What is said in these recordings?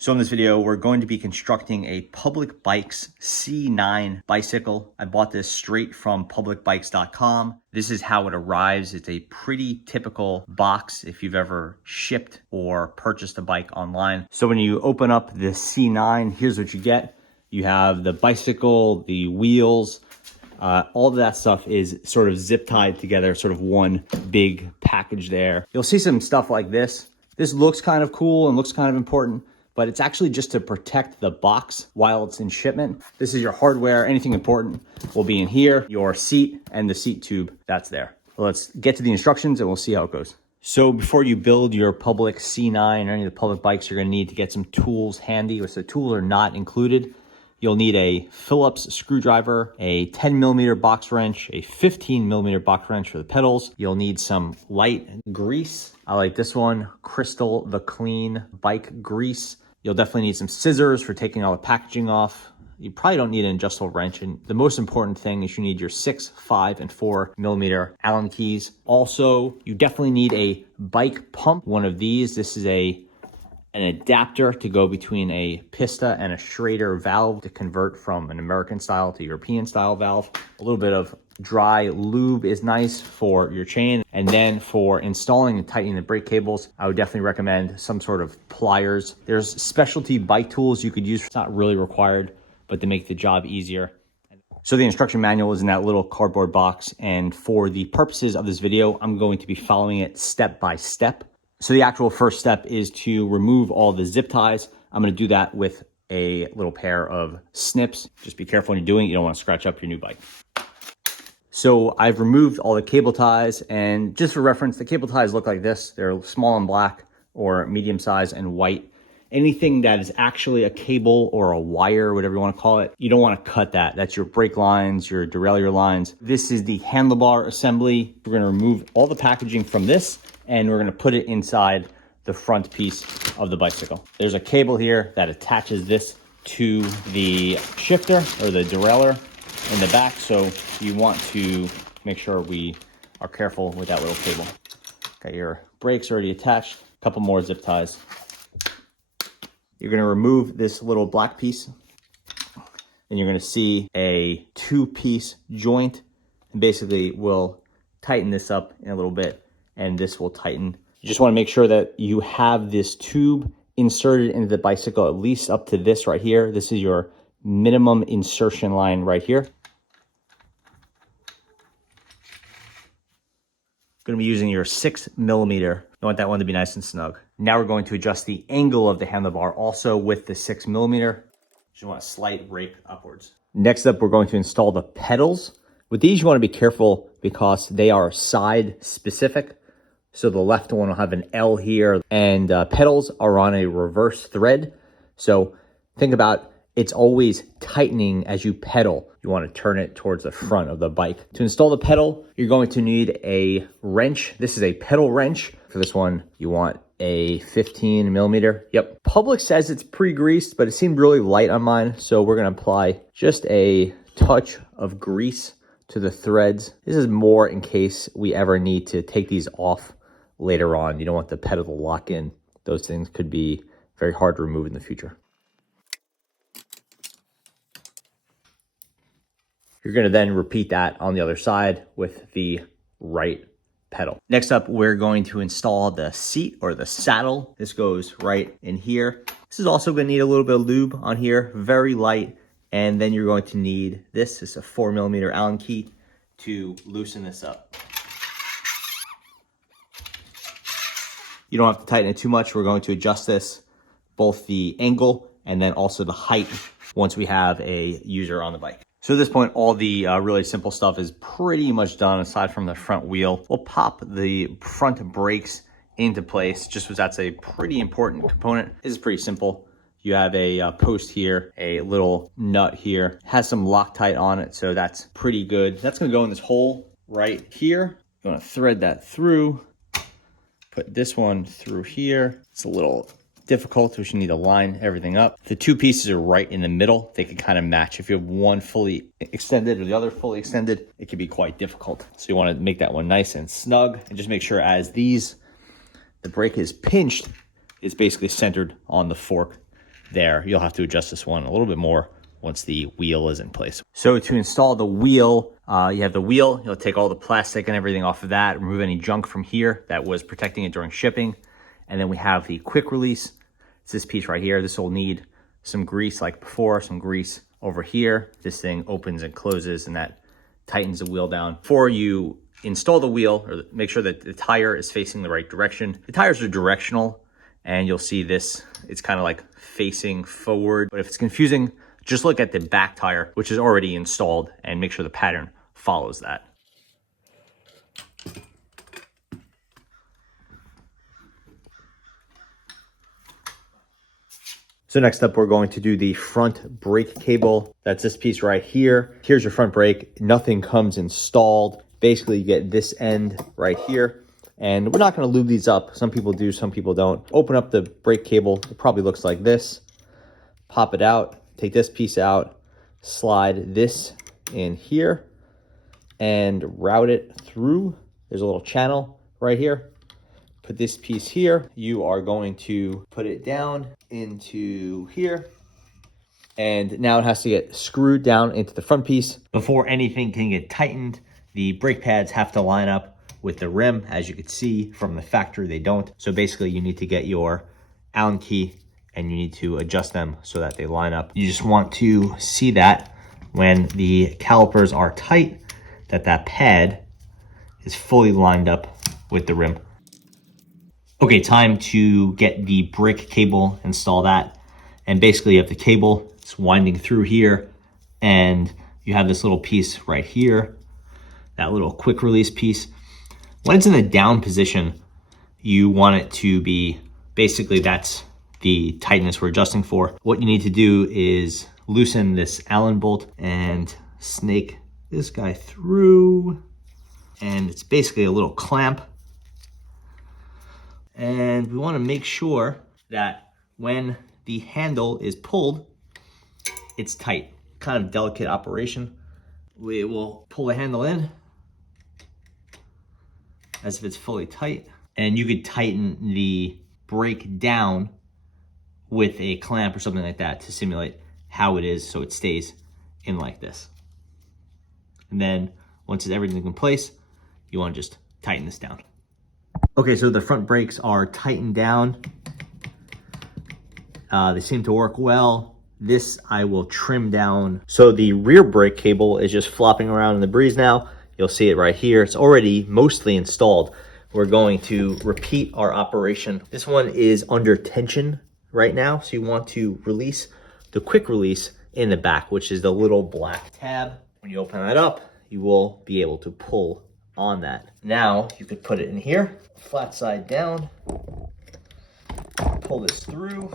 So in this video, we're going to be constructing a Public Bikes C9 bicycle. I bought this straight from publicbikes.com. This is how it arrives. It's a pretty typical box if you've ever shipped or purchased a bike online. So when you open up the C9, here's what you get. You have the bicycle, the wheels, all of that stuff is sort of zip tied together, sort of one big package there. You'll see some stuff like this. This looks kind of cool and looks kind of important, but it's actually just to protect the box while it's in shipment. This is your hardware. Anything important will be in here, your seat and the seat tube, that's there. So let's get to the instructions and we'll see how it goes. So before you build your Public C9 or any of the Public bikes, you're gonna need to get some tools handy, which the tools are not included. You'll need a Phillips screwdriver, a 10mm box wrench, a 15mm box wrench for the pedals. You'll need some light grease. I like this one, Crystal The Clean Bike Grease. You'll definitely need some scissors for taking all the packaging off. You probably don't need an adjustable wrench. And the most important thing is you need your 6, 5, and 4mm Allen keys. Also, you definitely need a bike pump. One of these, this is an adapter to go between a Pista and a Schrader valve to convert from an American style to European style valve. A little bit of dry lube is nice for your chain. And then for installing and tightening the brake cables, I would definitely recommend some sort of pliers. There's specialty bike tools you could use. It's not really required, but they make the job easier. So the instruction manual is in that little cardboard box. And for the purposes of this video, I'm going to be following it step by step. So the actual first step is to remove all the zip ties. I'm gonna do that with a little pair of snips. Just be careful when you're doing it. You don't wanna scratch up your new bike. So I've removed all the cable ties, and just for reference, the cable ties look like this. They're small and black or medium size and white. Anything that is actually a cable or a wire, whatever you wanna call it, you don't wanna cut that. That's your brake lines, your derailleur lines. This is the handlebar assembly. We're gonna remove all the packaging from this, and we're gonna put it inside the front piece of the bicycle. There's a cable here that attaches this to the shifter or the derailleur in the back. So you want to make sure we are careful with that little cable. Got your brakes already attached, a couple more zip ties. You're gonna remove this little black piece and you're gonna see a 2-piece joint, and basically we'll tighten this up in a little bit and this will tighten. You just wanna make sure that you have this tube inserted into the bicycle, at least up to this right here. This is your minimum insertion line right here. Gonna be using your 6mm. You want that one to be nice and snug. Now we're going to adjust the angle of the handlebar also with the 6mm. Just want a slight rake upwards. Next up, we're going to install the pedals. With these, you wanna be careful because they are side specific. So the left one will have an L here, and pedals are on a reverse thread. So think about, it's always tightening as you pedal. You want to turn it towards the front of the bike. To install the pedal, you're going to need a wrench. This is a pedal wrench. For this one, you want a 15mm. Yep. Public says it's pre-greased, but it seemed really light on mine. So we're going to apply just a touch of grease to the threads. This is more in case we ever need to take these off later on. You don't want the pedal to lock in. Those things could be very hard to remove in the future. You're gonna then repeat that on the other side with the right pedal. Next up, we're going to install the seat or the saddle. This goes right in here. This is also gonna need a little bit of lube on here, very light. And then you're going to need this is a 4mm Allen key to loosen this up. You don't have to tighten it too much. We're going to adjust this, both the angle and then also the height once we have a user on the bike. So at this point, all the really simple stuff is pretty much done aside from the front wheel. We'll pop the front brakes into place just because that's a pretty important component. This is pretty simple. You have a post here, a little nut here, has some Loctite on it, so that's pretty good. That's gonna go in this hole right here. You wanna thread that through. Put this one through here. It's a little difficult, so you need to line everything up. The two pieces are right in the middle. They can kind of match. If you have one fully extended or the other fully extended, it can be quite difficult. So you want to make that one nice and snug, and just make sure as the brake is pinched, it's basically centered on the fork there. You'll have to adjust this one a little bit more once the wheel is in place. So to install the wheel, you have the wheel, you'll take all the plastic and everything off of that, remove any junk from here that was protecting it during shipping. And then we have the quick release. It's this piece right here. This will need some grease like before, some grease over here. This thing opens and closes and that tightens the wheel down. Before you install the wheel, or make sure that the tire is facing the right direction. The tires are directional and you'll see this, it's kind of like facing forward. But if it's confusing, just look at the back tire, which is already installed, and make sure the pattern follows that. So next up, we're going to do the front brake cable. That's this piece right here. Here's your front brake. Nothing comes installed. Basically, you get this end right here. And we're not going to lube these up. Some people do, some people don't. Open up the brake cable. It probably looks like this. Pop it out. Take this piece out. Slide this in here. And route it through. There's a little channel right here. Put this piece here. You are going to put it down into here. And now it has to get screwed down into the front piece. Before anything can get tightened, the brake pads have to line up with the rim. As you can see from the factory, they don't. So basically you need to get your Allen key and you need to adjust them so that they line up. You just want to see that when the calipers are tight, that pad is fully lined up with the rim. Okay, time to get the brake cable, install that. And basically you have the cable, it's winding through here, and you have this little piece right here, that little quick release piece. When it's in the down position, you want it to be, basically that's the tightness we're adjusting for. What you need to do is loosen this Allen bolt and snake this guy through. And it's basically a little clamp. And we want to make sure that when the handle is pulled, it's tight. Kind of delicate operation. We will pull the handle in as if it's fully tight. And you could tighten the brake down with a clamp or something like that to simulate how it is so it stays in like this. And then once everything's in place, you want to just tighten this down. Okay, so the front brakes are tightened down. They seem to work well. This I will trim down. So the rear brake cable is just flopping around in the breeze now. You'll see it right here. It's already mostly installed. We're going to repeat our operation. This one is under tension right now. So you want to release the quick release in the back, which is the little black tab. When you open that up, you will be able to pull on that. Now you could put it in here, flat side down, pull this through,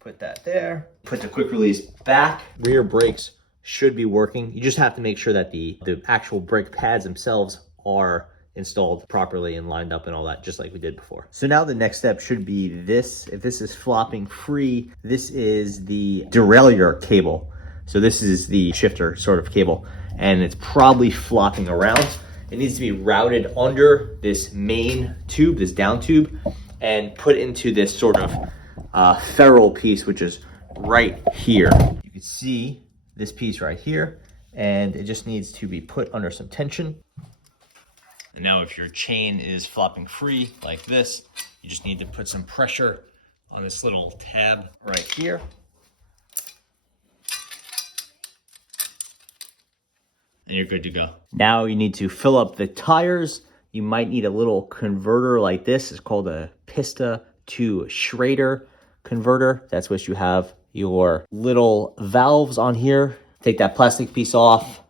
put that there, put the quick release back. Rear brakes should be working. You just have to make sure that the actual brake pads themselves are installed properly and lined up and all that, just like we did before. So now the next step should be this. If this is flopping free, this is the derailleur cable. So this is the shifter sort of cable, and it's probably flopping around. It needs to be routed under this main tube, this down tube, and put into this sort of ferrule piece, which is right here. You can see this piece right here, and it just needs to be put under some tension. And now if your chain is flopping free like this, you just need to put some pressure on this little tab right here. And you're good to go. Now you need to fill up the tires. You might need a little converter like this. It's called a Pista to Schrader converter. That's what you have your little valves on here. Take that plastic piece off.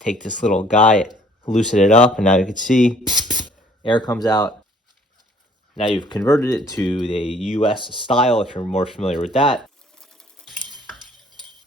Take this little guy, loosen it up, and now you can see air comes out. Now you've converted it to the US style if you're more familiar with that.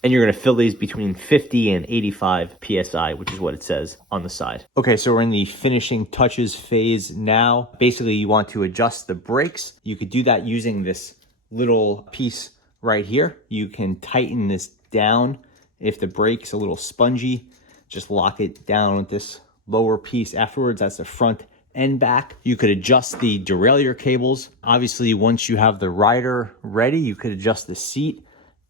And you're going to fill these between 50 and 85 PSI, which is what it says on the side. Okay, so we're in the finishing touches phase now. Basically, you want to adjust the brakes. You could do that using this little piece right here. You can tighten this down. If the brake's a little spongy, just lock it down with this lower piece afterwards. That's the front and back. You could adjust the derailleur cables. Obviously, once you have the rider ready, you could adjust the seat.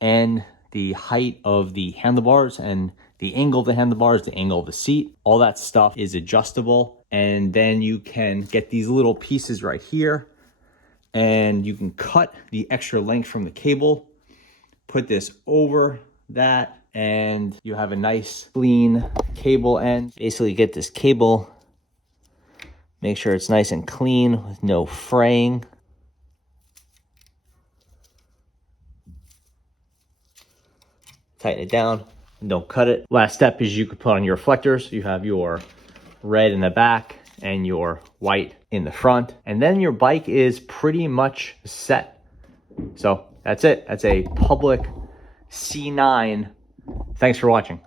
and the height of the handlebars and the angle of the handlebars, the angle of the seat. All that stuff is adjustable. And then you can get these little pieces right here, and you can cut the extra length from the cable, put this over that, and you have a nice clean cable end. Basically get this cable, make sure it's nice and clean with no fraying. Tighten it down and don't cut it. Last step is you could put on your reflectors. You have your red in the back and your white in the front. And then your bike is pretty much set. So that's it. That's a Public C9. Thanks for watching.